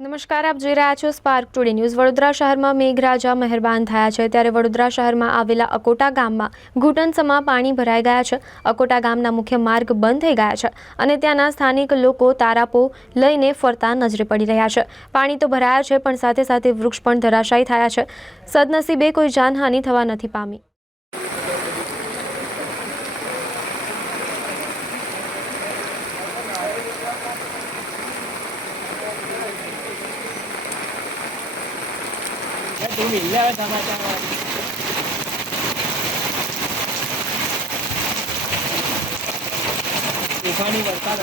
નમસ્કાર, આપ જોઈ રહ્યા છો સ્પાર્ક ટુડે ન્યૂઝ। વડોદરા શહેરમાં મેઘરાજા મહેરબાન થયા છે ત્યારે વડોદરા શહેરમાં આવેલા અકોટા ગામમાં ઘૂંટણસમાં પાણી ભરાઈ ગયા છે। અકોટા ગામના મુખ્ય માર્ગ બંધ થઈ ગયા છે અને ત્યાંના સ્થાનિક લોકો તારાપો લઈને ફરતા નજરે પડી રહ્યા છે। પાણી તો ભરાયા છે પણ સાથે સાથે વૃક્ષ પણ ધરાશાયી થયા છે। સદનસીબે કોઈ જાનહાનિ થવા નથી પામી। તોફાની વરસાદ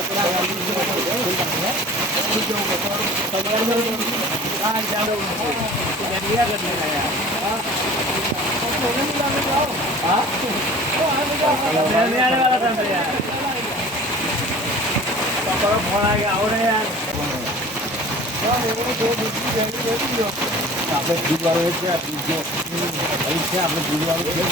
આપણે દૂધવાળો છે, આપણે દૂધવાળો છે।